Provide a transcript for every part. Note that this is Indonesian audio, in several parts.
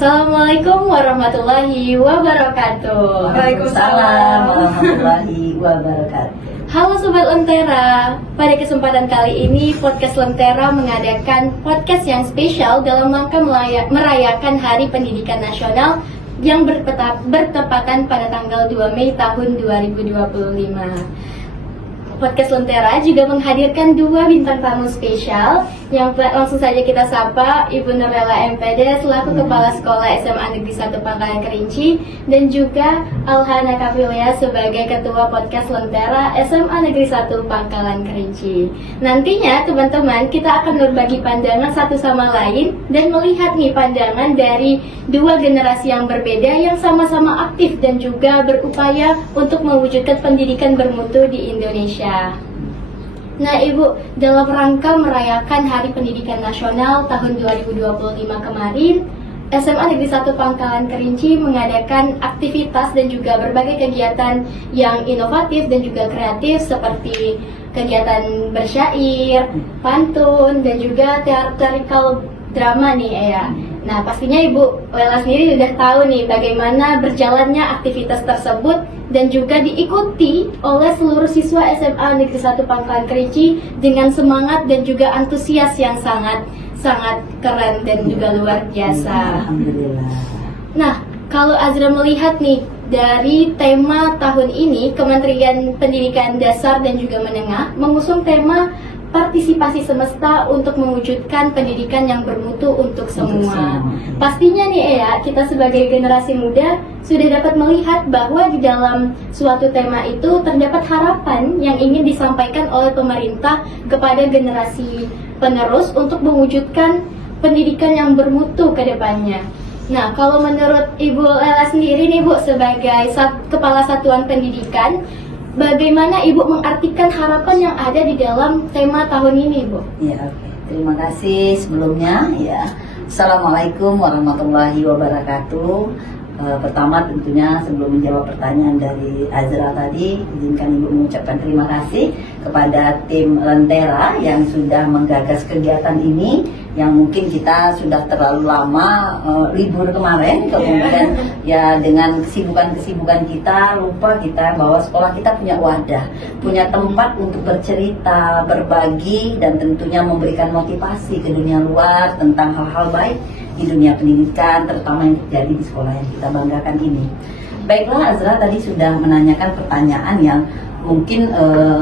Assalamualaikum warahmatullahi wabarakatuh. Waalaikumsalam warahmatullahi wabarakatuh. Halo Sobat Lentera, pada kesempatan kali ini Podcast Lentera mengadakan podcast yang spesial dalam rangka merayakan Hari Pendidikan Nasional yang bertepatan pada tanggal 2 Mei tahun 2025. Podcast Lentera juga menghadirkan dua bintang tamu spesial yang langsung saja kita sapa Ibu Nurlela MPD selaku Kepala Sekolah SMA Negeri 1 Pangkalan Kerinci dan juga Alhana Kafilia sebagai Ketua Podcast Lentera SMA Negeri 1 Pangkalan Kerinci. Nantinya teman-teman kita akan berbagi pandangan satu sama lain dan melihat nih pandangan dari dua generasi yang berbeda yang sama-sama aktif dan juga berupaya untuk mewujudkan pendidikan bermutu di Indonesia. Nah Ibu, dalam rangka merayakan Hari Pendidikan Nasional tahun 2025 kemarin, SMA Negeri 1 Pangkalan Kerinci mengadakan aktivitas dan juga berbagai kegiatan yang inovatif dan juga kreatif seperti kegiatan bersyair, pantun, dan juga theatrical drama nih ya. Nah pastinya Ibu Lela sendiri sudah tahu nih bagaimana berjalannya aktivitas tersebut dan juga diikuti oleh seluruh siswa SMA Negeri 1 Pangkalan Kerinci dengan semangat dan juga antusias yang sangat keren dan juga luar biasa. Alhamdulillah. Nah, kalau Azra melihat nih dari tema tahun ini, Kementerian Pendidikan Dasar dan juga Menengah mengusung tema partisipasi semesta untuk mewujudkan pendidikan yang bermutu untuk semua. Pastinya nih ya, kita sebagai generasi muda sudah dapat melihat bahwa di dalam suatu tema itu terdapat harapan yang ingin disampaikan oleh pemerintah kepada generasi penerus untuk mewujudkan pendidikan yang bermutu ke depannya. Nah, kalau menurut Ibu Lela sendiri nih Bu, sebagai Kepala Satuan Pendidikan, bagaimana Ibu mengartikan harapan yang ada di dalam tema tahun ini, Bu? Ya, oke. Terima kasih sebelumnya. Ya, Assalamualaikum warahmatullahi wabarakatuh. Pertama tentunya sebelum menjawab pertanyaan dari Azra tadi, izinkan Ibu mengucapkan terima kasih kepada tim Lentera yang sudah menggagas kegiatan ini, yang mungkin kita sudah terlalu lama libur kemarin, kemudian ya dengan kesibukan kita lupa kita bahwa sekolah kita punya wadah, punya tempat untuk bercerita, berbagi, dan tentunya memberikan motivasi ke dunia luar tentang hal-hal baik di dunia pendidikan, terutama yang terjadi di sekolah yang kita banggakan ini. Baiklah, Azra tadi sudah menanyakan pertanyaan yang mungkin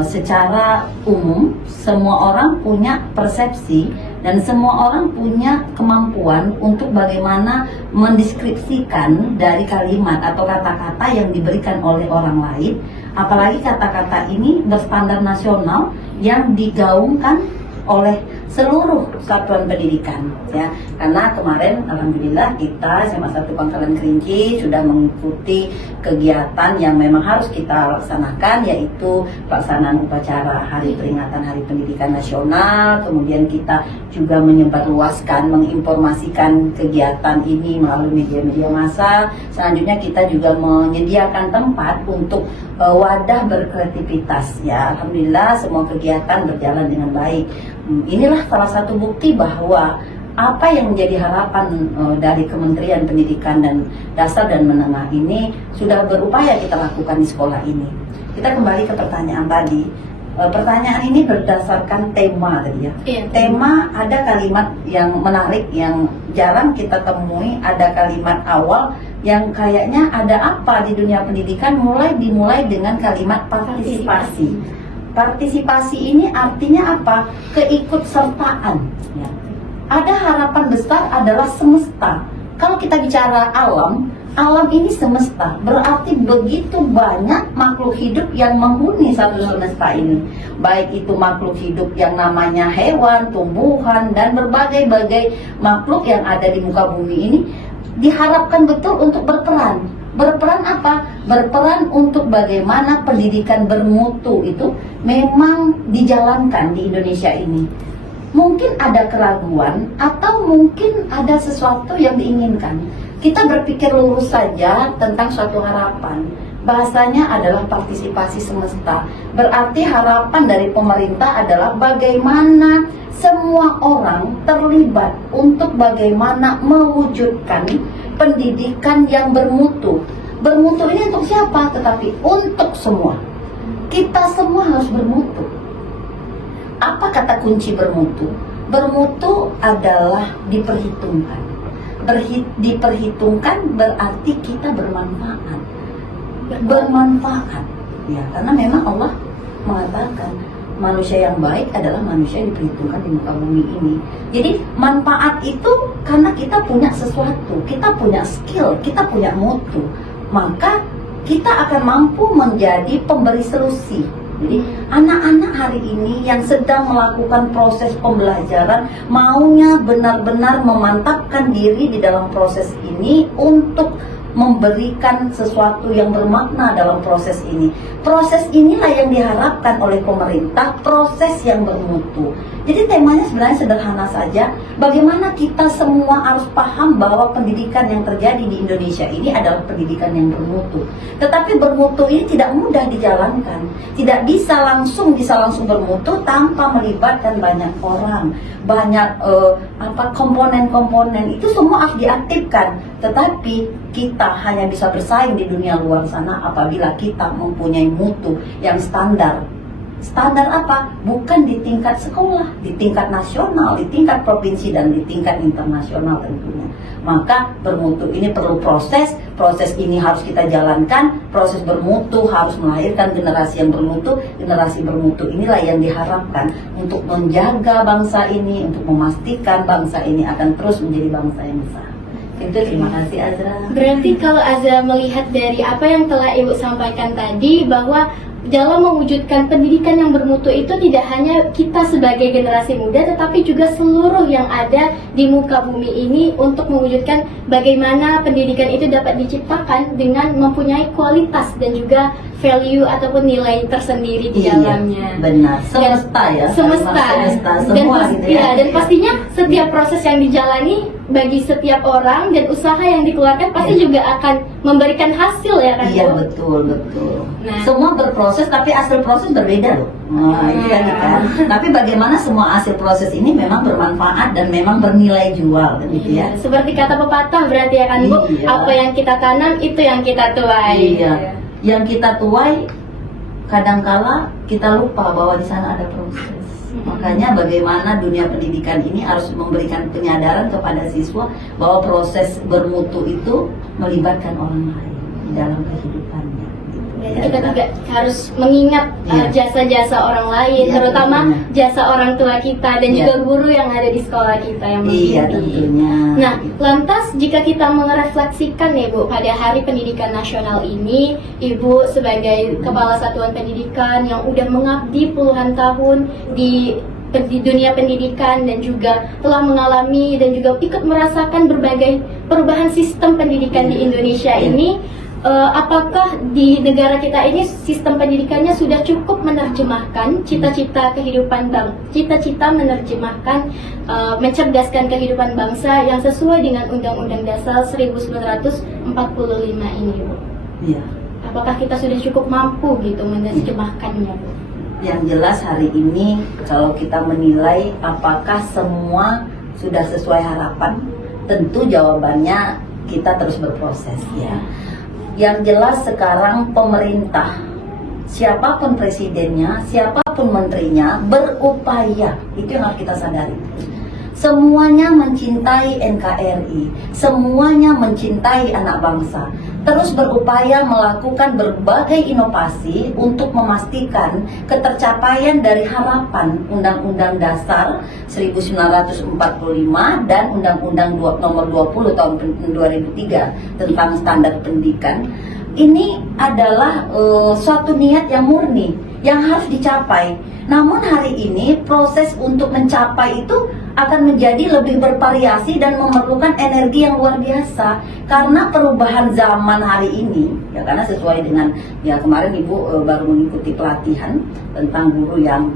secara umum semua orang punya persepsi dan semua orang punya kemampuan untuk bagaimana mendeskripsikan dari kalimat atau kata-kata yang diberikan oleh orang lain, apalagi kata-kata ini berstandar nasional yang digaungkan oleh seluruh satuan pendidikan ya. Karena kemarin alhamdulillah kita SMA 1 Pangkalan Kerinci sudah mengikuti kegiatan yang memang harus kita laksanakan, yaitu pelaksanaan upacara Hari Peringatan Hari Pendidikan Nasional. Kemudian kita juga menyebarluaskan, menginformasikan kegiatan ini melalui media-media massa. Selanjutnya kita juga menyediakan tempat untuk wadah berkreativitas ya. Alhamdulillah semua kegiatan berjalan dengan baik. Inilah salah satu bukti bahwa apa yang menjadi harapan dari Kementerian Pendidikan dan Dasar dan Menengah ini sudah berupaya kita lakukan di sekolah ini. Kita kembali ke pertanyaan tadi. Pertanyaan ini berdasarkan tema tadi ya. Tema, ada kalimat yang menarik yang jarang kita temui, ada kalimat awal yang kayaknya ada apa di dunia pendidikan, dimulai dengan kalimat partisipasi. Partisipasi ini artinya apa? Keikutsertaan ya. Ada harapan besar adalah semesta. Kalau kita bicara alam ini semesta, berarti begitu banyak makhluk hidup yang menghuni satu semesta ini. Baik itu makhluk hidup yang namanya hewan, tumbuhan, dan berbagai-bagai makhluk yang ada di muka bumi ini diharapkan betul untuk berperan. Berperan apa? Berperan untuk bagaimana pendidikan bermutu itu memang dijalankan di Indonesia ini. Mungkin ada keraguan atau mungkin ada sesuatu yang diinginkan. Kita berpikir lurus saja tentang suatu harapan. Bahasanya adalah partisipasi semesta. Berarti harapan dari pemerintah adalah bagaimana semua orang terlibat untuk bagaimana mewujudkan pendidikan yang bermutu. Bermutu ini untuk siapa? Tetapi untuk semua. Kita semua harus bermutu. Apa kata kunci bermutu? Bermutu adalah diperhitungkan. Diperhitungkan berarti kita bermanfaat. Bermanfaat. Ya, karena memang Allah mengatakan manusia yang baik adalah manusia yang diperhitungkan di muka bumi ini. Jadi manfaat itu karena kita punya sesuatu, kita punya skill, kita punya mutu, maka kita akan mampu menjadi pemberi solusi. Jadi anak-anak hari ini yang sedang melakukan proses pembelajaran maunya benar-benar memantapkan diri di dalam proses ini untuk memberikan sesuatu yang bermakna dalam proses ini. Proses inilah yang diharapkan oleh pemerintah, proses yang bermutu. Jadi temanya sebenarnya sederhana saja, bagaimana kita semua harus paham bahwa pendidikan yang terjadi di Indonesia ini adalah pendidikan yang bermutu. Tetapi bermutu ini tidak mudah dijalankan, tidak bisa langsung bermutu tanpa melibatkan banyak orang, banyak komponen-komponen, itu semua harus diaktifkan. Tetapi kita hanya bisa bersaing di dunia luar sana apabila kita mempunyai mutu yang standar. Standar apa? Bukan di tingkat sekolah, di tingkat nasional, di tingkat provinsi, dan di tingkat internasional tentunya. Maka bermutu ini perlu proses ini harus kita jalankan. Proses bermutu harus melahirkan generasi yang bermutu. Generasi bermutu inilah yang diharapkan untuk menjaga bangsa ini, untuk memastikan bangsa ini akan terus menjadi bangsa yang besar. Itu terima kasih Azra. Berarti kalau Azra melihat dari apa yang telah Ibu sampaikan tadi, bahwa dalam mewujudkan pendidikan yang bermutu itu tidak hanya kita sebagai generasi muda, tetapi juga seluruh yang ada di muka bumi ini untuk mewujudkan bagaimana pendidikan itu dapat diciptakan dengan mempunyai kualitas dan juga value ataupun nilai tersendiri di dalamnya. Benar, semesta ya. Semesta semua dan, gitu ya. Dan pastinya setiap proses yang dijalani bagi setiap orang dan usaha yang dikeluarkan pasti juga akan memberikan hasil ya kan? Iya, betul. Nah, semua berproses tapi hasil proses berbeda loh. Itu kan. Tapi bagaimana semua hasil proses ini memang bermanfaat dan memang bernilai jual gitu ya. Seperti kata pepatah berarti ya kan Bu, apa yang kita tanam itu yang kita tuai. Iya. Yang kita tuai kadangkala kita lupa bahwa di sana ada proses. Makanya bagaimana dunia pendidikan ini harus memberikan penyadaran kepada siswa bahwa proses bermutu itu melibatkan orang lain di dalam kehidupannya. Jadi kita juga harus mengingat jasa-jasa orang lain, terutama jasa orang tua kita dan juga guru yang ada di sekolah kita yang mendidik. Tentunya. Nah, lantas jika kita merefleksikan nih Bu, pada Hari Pendidikan Nasional ini, Ibu sebagai Kepala Satuan Pendidikan yang udah mengabdi puluhan tahun di dunia pendidikan dan juga telah mengalami dan juga ikut merasakan berbagai perubahan sistem pendidikan di Indonesia ini, apakah di negara kita ini sistem pendidikannya sudah cukup menerjemahkan cita-cita kehidupan menerjemahkan mencerdaskan kehidupan bangsa yang sesuai dengan Undang-Undang Dasar 1945 ini, Bu? Iya. Apakah kita sudah cukup mampu gitu menerjemahkannya, Bu? Yang jelas hari ini kalau kita menilai apakah semua sudah sesuai harapan, tentu jawabannya kita terus berproses ya. Yang jelas sekarang pemerintah, siapapun presidennya, siapapun menterinya, berupaya, itu yang harus kita sadari. Semuanya mencintai NKRI, semuanya mencintai anak bangsa, terus berupaya melakukan berbagai inovasi untuk memastikan ketercapaian dari harapan Undang-Undang Dasar 1945 dan Undang-Undang Nomor 20 tahun 2003 tentang standar pendidikan. Ini adalah suatu niat yang murni yang harus dicapai. Namun hari ini proses untuk mencapai itu akan menjadi lebih bervariasi dan memerlukan energi yang luar biasa karena perubahan zaman hari ini ya, karena sesuai dengan ya kemarin Ibu baru mengikuti pelatihan tentang guru yang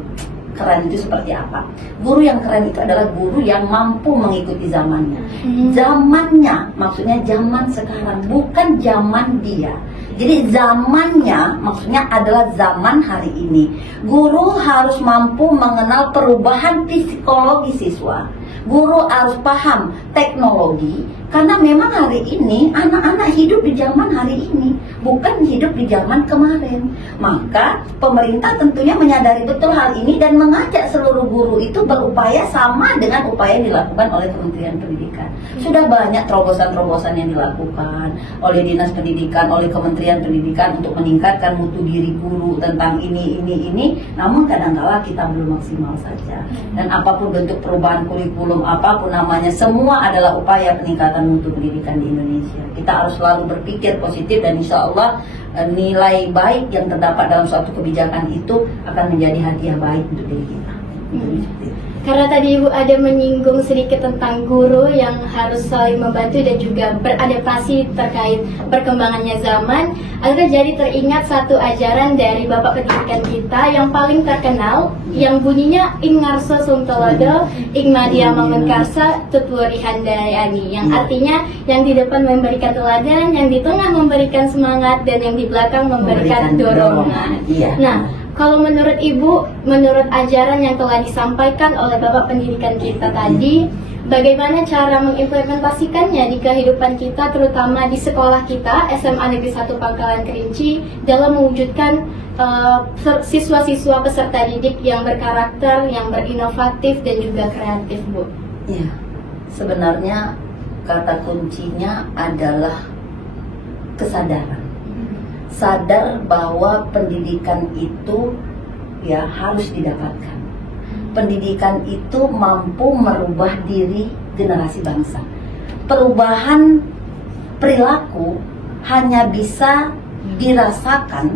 keren itu seperti apa. Guru yang keren itu adalah guru yang mampu mengikuti zamannya. Zamannya maksudnya zaman sekarang, bukan zaman dia. Jadi zamannya maksudnya adalah zaman hari ini. Guru harus mampu mengenal perubahan psikologi siswa. Guru harus paham teknologi, karena memang hari ini anak-anak hidup di zaman hari ini, bukan hidup di zaman kemarin. Maka pemerintah tentunya menyadari betul hal ini dan mengajak seluruh guru itu berupaya sama dengan upaya yang dilakukan oleh Kementerian Pendidikan. Sudah banyak terobosan-terobosan yang dilakukan oleh Dinas Pendidikan, oleh Kementerian Pendidikan untuk meningkatkan mutu diri guru tentang ini. Namun kadang-kala kita belum maksimal saja. Dan apapun bentuk perubahan kurikulum, apapun namanya, semua adalah upaya peningkatan mutu pendidikan di Indonesia. Kita harus selalu berpikir positif dan insya Allah nilai baik yang terdapat dalam suatu kebijakan itu akan menjadi hadiah baik untuk diri kita. Karena tadi Ibu ada menyinggung sedikit tentang guru yang harus saling membantu dan juga beradaptasi terkait perkembangannya zaman, Azra jadi teringat satu ajaran dari Bapak Pendidikan kita yang paling terkenal, yang bunyinya Ing Ngarso Sumtolodo, Ing Madya Mangunkarsa Tutwuri Handayani, yang artinya yang di depan memberikan teladan, yang di tengah memberikan semangat, dan yang di belakang memberikan dorongan. Nah, kalau menurut Ibu, menurut ajaran yang telah disampaikan oleh Bapak Pendidikan kita tadi, bagaimana cara mengimplementasikannya di kehidupan kita, terutama di sekolah kita, SMA Negeri 1 Pangkalan Kerinci, dalam mewujudkan siswa-siswa peserta didik yang berkarakter, yang berinovatif, dan juga kreatif, Bu? Ya, sebenarnya kata kuncinya adalah kesadaran. Sadar bahwa pendidikan itu ya harus didapatkan. Pendidikan itu mampu merubah diri generasi bangsa. Perubahan perilaku hanya bisa dirasakan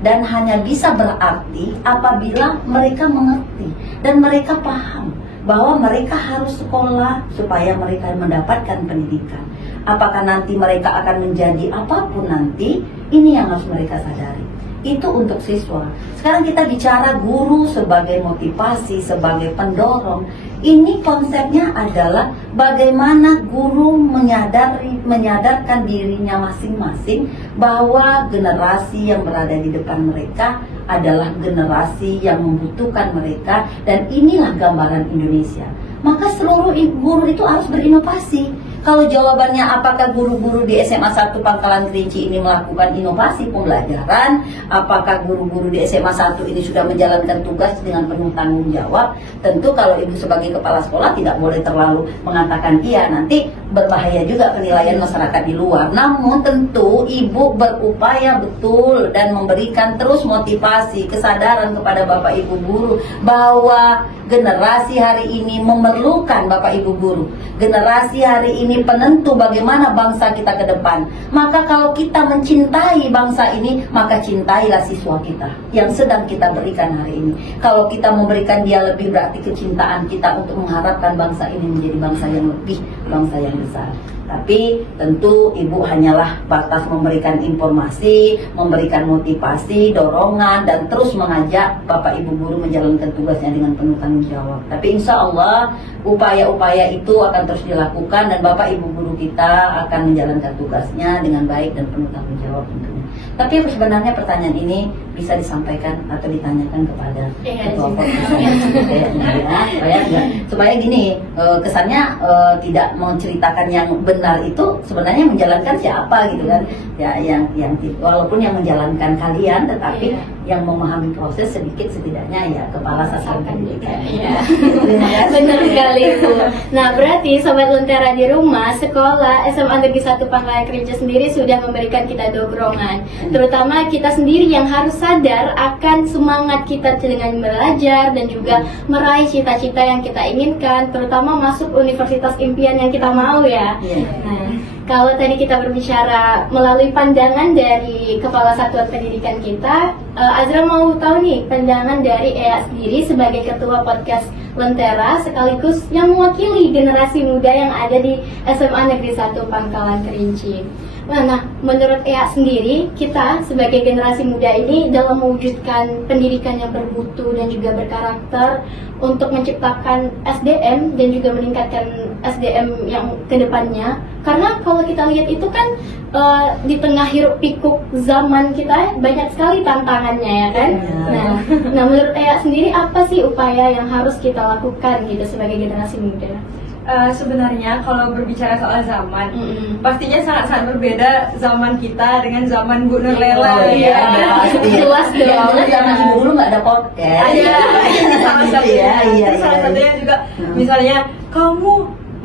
dan hanya bisa berarti apabila mereka mengerti dan mereka paham bahwa mereka harus sekolah supaya mereka mendapatkan pendidikan. Apakah nanti mereka akan menjadi apapun nanti, ini yang harus mereka sadari. Itu untuk siswa. Sekarang kita bicara guru sebagai motivasi, sebagai pendorong. Ini konsepnya adalah bagaimana guru menyadarkan dirinya masing-masing bahwa generasi yang berada di depan mereka adalah generasi yang membutuhkan mereka, dan inilah gambaran Indonesia. Maka seluruh guru itu harus berinovasi. Kalau jawabannya apakah guru-guru di SMA 1 Pangkalan Kerinci ini melakukan inovasi pembelajaran, apakah guru-guru di SMA 1 ini sudah menjalankan tugas dengan penuh tanggung jawab, tentu kalau Ibu sebagai kepala sekolah tidak boleh terlalu mengatakan iya, nanti berbahaya juga penilaian masyarakat di luar. Namun tentu Ibu berupaya betul dan memberikan terus motivasi, kesadaran kepada Bapak Ibu guru bahwa generasi hari ini memerlukan Bapak Ibu guru. Generasi hari ini penentu bagaimana bangsa kita ke depan. Maka kalau kita mencintai bangsa ini, maka cintailah siswa kita yang sedang kita berikan hari ini. Kalau kita memberikan dia lebih, berarti kecintaan kita untuk mengharapkan bangsa ini menjadi bangsa yang lebih, bangsa yang besar. Tapi tentu Ibu hanyalah batas memberikan informasi, memberikan motivasi, dorongan, dan terus mengajak Bapak Ibu guru menjalankan tugasnya dengan penuh tanggung jawab. Tapi insya Allah upaya-upaya itu akan terus dilakukan dan Bapak Ibu guru kita akan menjalankan tugasnya dengan baik dan penuh tanggung jawab tentunya. Tapi sebenarnya pertanyaan ini bisa disampaikan atau ditanyakan kepada ketua supaya gini, kesannya tidak menceritakan yang benar itu sebenarnya menjalankan siapa gitu kan ya, yang walaupun yang menjalankan kalian, tetapi yang memahami proses sedikit setidaknya ya kepala satuan pendidikan. Terima kasih. Benar sekali Bu. Nah berarti Sobat Lentera di rumah, sekolah SMA Negeri 1 Pangkalan Kerinci sendiri sudah memberikan kita dorongan, terutama kita sendiri yang harus sadar akan semangat kita dengan belajar dan juga meraih cita-cita yang kita inginkan, terutama masuk universitas impian yang kita mau ya. Nah, kalau tadi kita berbicara melalui pandangan dari Kepala Satuan Pendidikan kita, Azra mau tahu nih pandangan dari Ea sendiri sebagai Ketua Podcast Lentera sekaligus yang mewakili generasi muda yang ada di SMA Negeri 1 Pangkalan Kerinci. Nah, menurut Ea sendiri, kita sebagai generasi muda ini dalam mewujudkan pendidikan yang bermutu dan juga berkarakter untuk menciptakan SDM dan juga meningkatkan SDM yang kedepannya, Karena kalau kita lihat itu kan di tengah hiruk pikuk zaman kita banyak sekali tantangannya ya kan. Iya. Nah menurut Ea sendiri apa sih upaya yang harus kita lakukan gitu sebagai generasi muda? Sebenarnya kalau berbicara soal zaman, pastinya sangat-sangat berbeda zaman kita dengan zaman Bu Nur Lela. Oh iya, pasti. Jelas dong. Yang jelas zaman ibu dulu nggak ada podcast. Iya, ini salah satunya. Iya, Terus salah iya. satunya juga, misalnya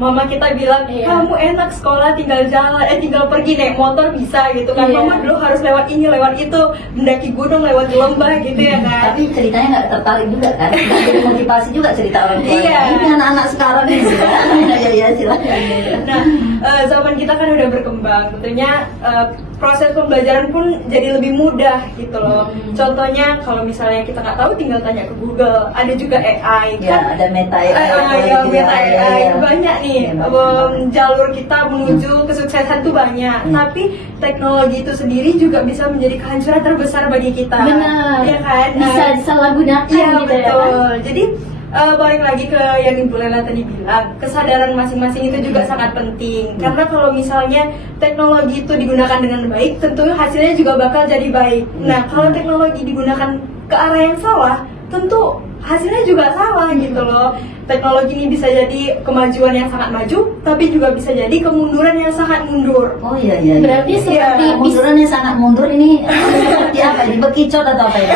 mama kita bilang, Iya. kamu enak sekolah tinggal jalan, tinggal pergi naik motor bisa gitu kan. Iya. Mama dulu harus lewat ini, lewat itu, mendaki gunung, lewat lembah gitu ya kan. Tapi ceritanya nggak tertarik juga kan? Jadi motivasi juga cerita orang tua. Iya. Ini anak-anak sekarang ini. Ya silakan. Nah, zaman kita kan udah berkembang, tentunya proses pembelajaran pun jadi lebih mudah gitu loh. Contohnya kalau misalnya kita nggak tahu tinggal tanya ke Google, ada juga AI Ya, kan. ada meta AI. Ya, meta AI banyak nih. Ya, banyak. Jalur kita menuju kesuksesan tuh banyak, tapi teknologi itu sendiri juga bisa menjadi kehancuran terbesar bagi kita. Benar. Ya kan? Bisa disalahgunakan Iya gitu ya kan? betul. Jadi balik lagi ke yang Ibu Lela tadi bilang, kesadaran masing-masing itu juga sangat penting. Karena kalau misalnya teknologi itu digunakan dengan baik, tentunya hasilnya juga bakal jadi baik. Nah, kalau teknologi digunakan ke arah yang salah, tentu hasilnya juga salah gitu loh. Teknologi ini bisa jadi kemajuan yang sangat maju, tapi juga bisa jadi kemunduran yang sangat mundur. Oh iya iya. Berarti seperti mundurannya sangat mundur ini seperti apa? Ini bekicot atau apa ya?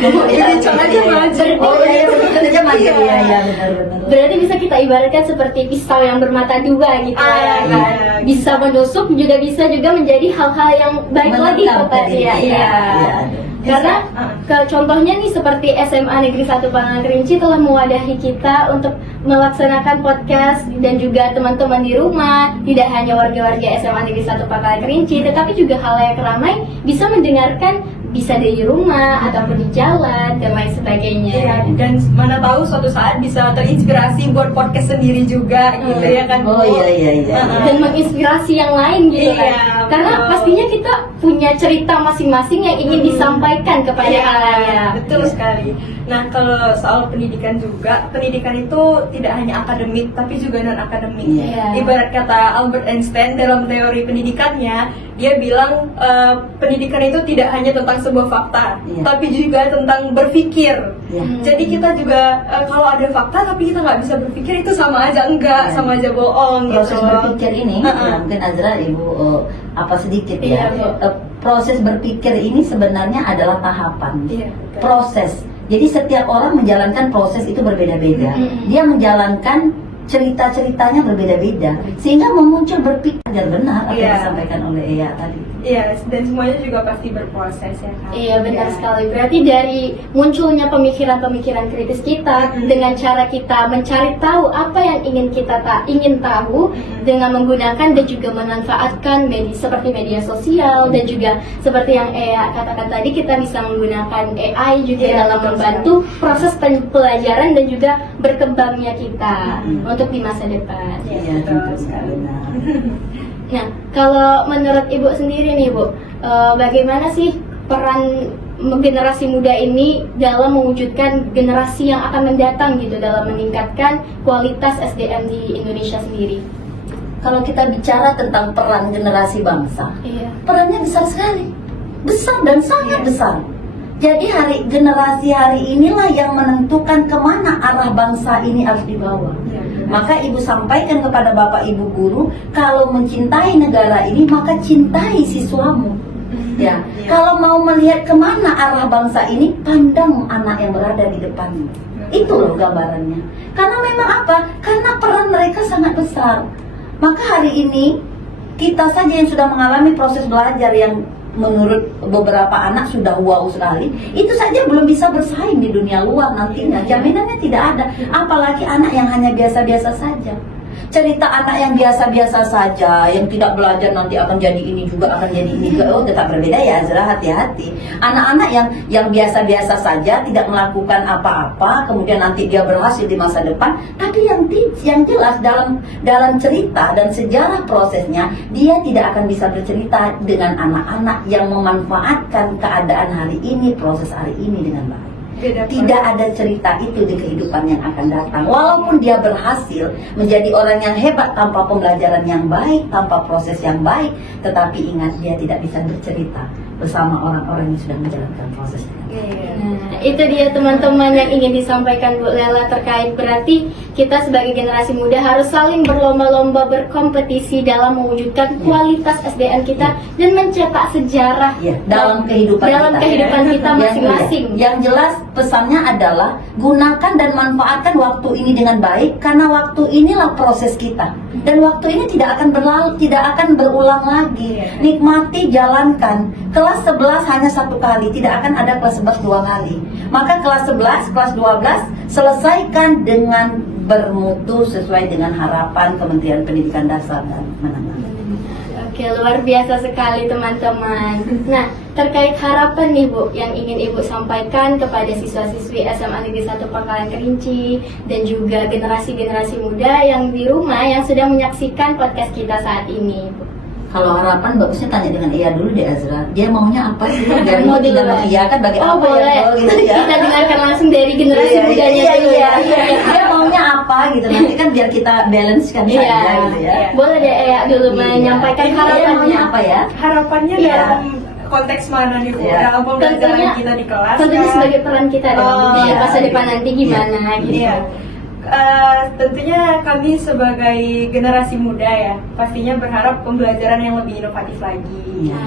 Bekicot aja maju. Oh iya, bekicot aja maju. Iya iya benar. Berarti bisa kita ibaratkan seperti pisau yang bermata dua gitu ya kan? iya. Bisa menusuk juga bisa juga menjadi hal-hal yang baik lagi kepada dia. Iya. Karena contohnya nih seperti SMA Negeri 1 Pangalengan Kerinci telah mewadahi kita untuk melaksanakan podcast dan juga teman-teman di rumah, tidak hanya warga-warga SMA Negeri 1 Pangalengan Kerinci, tetapi juga halayak ramai bisa mendengarkan, bisa dari rumah ataupun di jalan dan lain sebagainya. Iya, dan mana tahu suatu saat bisa terinspirasi buat podcast sendiri juga gitu ya kan. Oh iya. Dan menginspirasi yang lain gitu Iya, kan. Karena betul. pastinya kita punya cerita masing-masing yang ingin disampaikan kepada Iya, halayak. betul sekali. Nah, kalau soal pendidikan juga, pendidikan itu tidak hanya akademik tapi juga non akademik. Iya. Ibarat kata Albert Einstein dalam teori pendidikannya, dia bilang pendidikan itu tidak hanya tentang sebuah fakta, Iya. tapi juga tentang berpikir. Iya. Jadi kita juga kalau ada fakta tapi kita nggak bisa berpikir, itu sama aja enggak, Iya. sama aja bohong Proses gitu loh. berpikir ini, ya, mungkin Azra Ibu apa sedikit Iya, ya. Bu. Proses berpikir ini sebenarnya adalah tahapan. Iya, betul. Proses. Jadi setiap orang menjalankan proses itu berbeda-beda. Dia menjalankan cerita-ceritanya berbeda-beda sehingga memuncul berpikir agar benar apa yang Iya. disampaikan oleh Ea tadi. Iya, dan semuanya juga pasti berproses ya kan. Iya benar sekali. Berarti dari munculnya pemikiran-pemikiran kritis kita dengan cara kita mencari tahu apa yang ingin kita ingin tahu dengan menggunakan dan juga memanfaatkan media seperti media sosial dan juga seperti yang Ea katakan tadi, kita bisa menggunakan AI juga Iya, dalam betul membantu proses pelajaran dan juga berkembangnya kita untuk di masa depan. Iya, betul sekali. Benar. Nah, kalau menurut Ibu sendiri nih Bu, bagaimana sih peran generasi muda ini dalam mewujudkan generasi yang akan mendatang gitu dalam meningkatkan kualitas SDM di Indonesia sendiri? Kalau kita bicara tentang peran generasi bangsa, Iya. perannya besar sekali, besar dan sangat Iya. besar. Jadi generasi hari inilah yang menentukan kemana arah bangsa ini harus dibawa. Iya, benar. Maka ibu sampaikan kepada bapak ibu guru, kalau mencintai negara ini maka cintai siswamu. Ya, Iya. kalau mau melihat kemana arah bangsa ini, pandang anak yang berada di depanmu. Itu loh gambarannya. Karena memang apa? Karena peran mereka sangat besar. Maka hari ini kita saja yang sudah mengalami proses belajar yang menurut beberapa anak sudah wow sekali, itu saja belum bisa bersaing di dunia luar nantinya. Jaminannya tidak ada. Apalagi anak yang hanya biasa-biasa saja. Cerita anak yang biasa-biasa saja, yang tidak belajar nanti akan jadi ini juga, akan jadi ini juga. Oh, tetap berbeda ya Azra, hati-hati. Anak-anak yang biasa-biasa saja, tidak melakukan apa-apa, kemudian nanti dia berhasil di masa depan. Tapi yang jelas dalam cerita dan sejarah prosesnya, dia tidak akan bisa bercerita dengan anak-anak yang memanfaatkan keadaan hari ini, proses hari ini dengan baik. Tidak ada cerita itu di kehidupan yang akan datang. Walaupun dia berhasil menjadi orang yang hebat tanpa pembelajaran yang baik, tanpa proses yang baik, tetapi ingat dia tidak bisa bercerita bersama orang-orang yang sudah menjalankan proses. Nah, itu dia teman-teman yang ingin disampaikan Bu Lela terkait berarti kita sebagai generasi muda harus saling berlomba-lomba berkompetisi dalam mewujudkan kualitas SDM kita dan mencetak sejarah Dalam kehidupan kita masing-masing. Yang jelas pesannya adalah gunakan dan manfaatkan waktu ini dengan baik, karena waktu inilah proses kita dan waktu ini tidak akan berlalu, tidak akan berulang lagi. Nikmati, jalankan. Kelas 11 hanya satu kali, tidak akan ada kelas 11 dua kali. Maka kelas 11, kelas 12 selesaikan dengan bermutu sesuai dengan harapan Kementerian Pendidikan Dasar dan Menengah. Oke, luar biasa sekali teman-teman. Nah, terkait harapan nih Bu, yang ingin Ibu sampaikan kepada siswa-siswi SMA Negeri 1 Pangkalan Kerinci dan juga generasi-generasi muda yang di rumah yang sedang menyaksikan podcast kita saat ini, Bu. Kalau harapan bagusnya tanya dengan Iya dulu deh Azra. Dia maunya apa sih? Biar Mau tinggal dulu. Iya kan bagi Oh, apa boleh. ya gitu ya. Kita dengarkan langsung dari generasi mudanya dulu ya. Dia maunya apa gitu. Nanti kan biar kita balance kan Iya. saja gitu ya. Boleh deh Ea dulu menyampaikan Dia harapannya. maunya apa ya? Harapannya Iya. dalam konteks mana nih Bu? Iya. Dalam pembelajaran kita di kelas tentunya ya? sebagai peran kita dong di iya. masa depan nanti gimana gitu. Iya. Tentunya kami sebagai generasi muda ya pastinya berharap pembelajaran yang lebih inovatif lagi. Iya.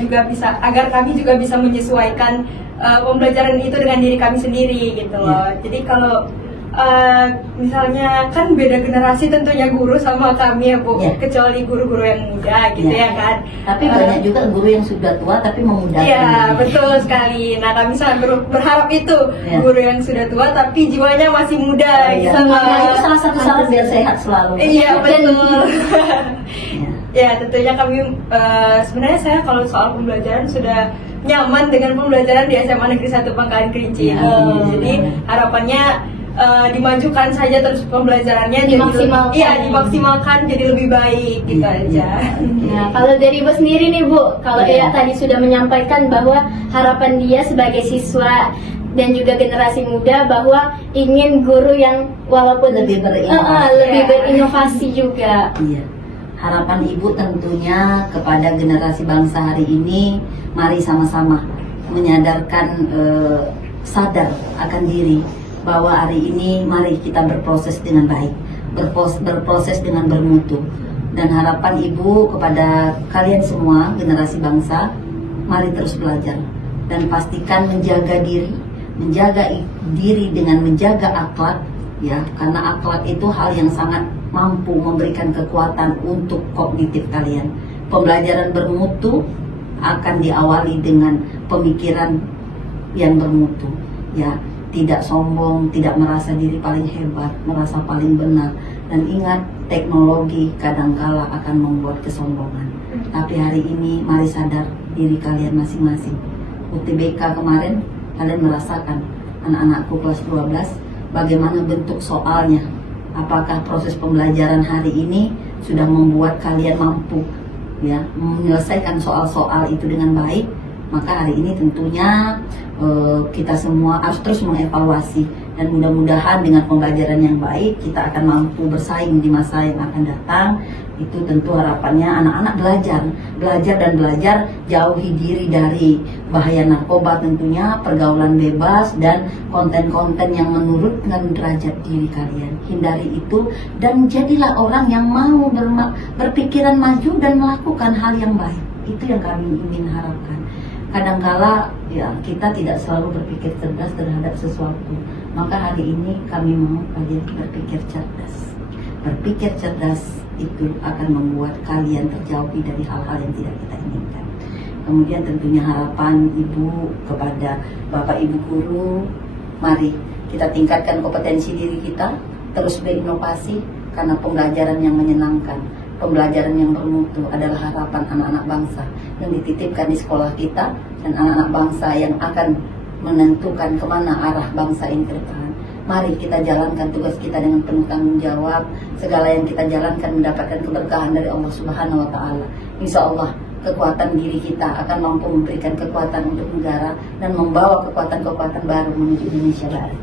Juga bisa agar kami juga bisa menyesuaikan pembelajaran itu dengan diri kami sendiri gitu loh. Jadi kalau misalnya kan beda generasi tentunya guru sama kami ya Bu, kecuali guru-guru yang muda gitu ya kan. Tapi banyak juga guru yang sudah tua tapi memudahkan. Iya, betul sekali. Nah, kami sangat berharap itu guru yang sudah tua tapi jiwanya masih muda gitu. Nah, itu salah satu syarat biar sehat selalu. Iya, betul. Iya. Ya, tentunya kami sebenarnya saya kalau soal pembelajaran sudah nyaman dengan pembelajaran di SMA Negeri 1 Pangkalan Kerinci. Jadi harapannya dimajukan saja terus pembelajarannya, Dimaksimalkan. dimaksimalkan jadi lebih baik gitu aja. Nah, kalau dari Ibu sendiri nih Bu, kalau Ea tadi sudah menyampaikan bahwa harapan dia sebagai siswa dan juga generasi muda bahwa ingin guru yang walaupun Lebih berinovasi. lebih berinovasi juga. Iya. Harapan Ibu tentunya kepada generasi bangsa hari ini, mari sama-sama menyadarkan, sadar akan diri bahwa hari ini mari kita berproses dengan baik, berproses dengan bermutu. Dan harapan Ibu kepada kalian semua generasi bangsa, mari terus belajar dan pastikan menjaga diri dengan menjaga akhlak ya, karena akhlak itu hal yang sangat mampu memberikan kekuatan untuk kognitif kalian. Pembelajaran bermutu akan diawali dengan pemikiran yang bermutu ya. Tidak sombong, tidak merasa diri paling hebat, merasa paling benar. Dan ingat, teknologi kadangkala akan membuat kesombongan. Tapi hari ini mari sadar diri kalian masing-masing. UTBK kemarin kalian merasakan anak-anakku kelas 12 bagaimana bentuk soalnya. Apakah proses pembelajaran hari ini sudah membuat kalian mampu ya menyelesaikan soal-soal itu dengan baik? Maka hari ini tentunya kita semua harus terus mengevaluasi, dan mudah-mudahan dengan pembelajaran yang baik kita akan mampu bersaing di masa yang akan datang. Itu tentu harapannya anak-anak belajar jauhi diri dari bahaya narkoba tentunya, pergaulan bebas dan konten-konten yang menurunkan derajat diri kalian. Hindari itu dan jadilah orang yang mau berpikiran maju dan melakukan hal yang baik. Itu yang kami ingin harapkan. Kadangkala ya kita tidak selalu berpikir cerdas terhadap sesuatu. Maka hari ini kami mau kalian berpikir cerdas. Berpikir cerdas itu akan membuat kalian terjauhi dari hal-hal yang tidak kita inginkan. Kemudian tentunya harapan Ibu kepada Bapak Ibu guru, mari kita tingkatkan kompetensi diri kita, terus berinovasi karena pembelajaran yang menyenangkan. Pembelajaran yang bermutu adalah harapan anak-anak bangsa yang dititipkan di sekolah kita, dan anak-anak bangsa yang akan menentukan kemana arah bangsa ini ke depan. Mari kita jalankan tugas kita dengan penuh tanggung jawab. Segala yang kita jalankan mendapatkan keberkahan dari Allah Subhanahu wa Ta'ala. Insya Allah kekuatan diri kita, akan mampu memberikan kekuatan untuk negara dan membawa kekuatan-kekuatan baru menuju Indonesia Baru.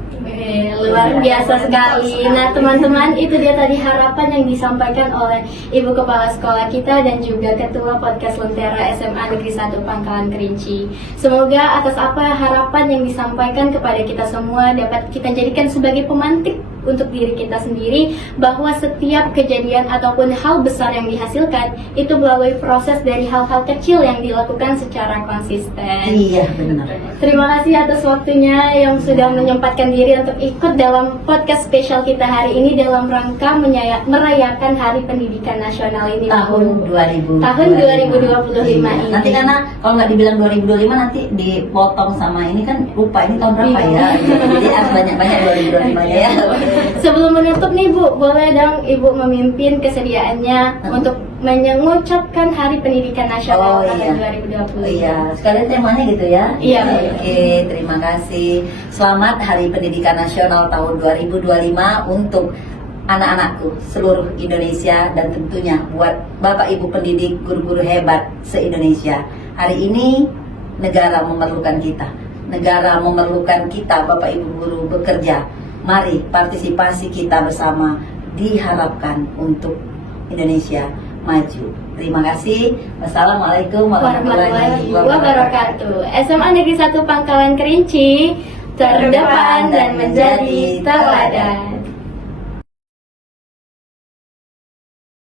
Luar biasa sekali. Nah teman-teman, itu dia tadi harapan yang disampaikan oleh Ibu Kepala Sekolah kita dan juga Ketua Podcast Lentera SMA Negeri 1 Pangkalan Kerinci. Semoga atas apa harapan yang disampaikan kepada kita semua dapat kita jadikan sebagai pemantik untuk diri kita sendiri, bahwa setiap kejadian ataupun hal besar yang dihasilkan itu melalui proses dari hal-hal kecil yang dilakukan secara konsisten. Iya, benar. Terima kasih atas waktunya yang sudah menyempatkan diri untuk ikut dalam podcast spesial kita hari ini dalam rangka merayakan Hari Pendidikan Nasional ini Tahun 2025. Tahun 2025 ini. Nanti karena kalau nggak dibilang 2025 nanti dipotong sama ini kan lupa ini tahun berapa ya. Jadi harus banyak-banyak 2025 ya. Sebelum menutup nih Bu, boleh dong Ibu memimpin kesediaannya untuk mengucapkan Hari Pendidikan Nasional tahun 2020. Iya, sekalian temanya gitu ya. Iya. Oke, terima kasih. Selamat Hari Pendidikan Nasional tahun 2025 untuk anak-anakku seluruh Indonesia dan tentunya buat Bapak Ibu pendidik, guru-guru hebat se-Indonesia. Hari ini negara memerlukan kita. Negara memerlukan kita Bapak Ibu guru bekerja. Mari partisipasi kita bersama diharapkan untuk Indonesia maju. Terima kasih. Wassalamualaikum warahmatullahi wabarakatuh. SMA Negeri 1 Pangkalan Kerinci, terdepan dan menjadi teladan.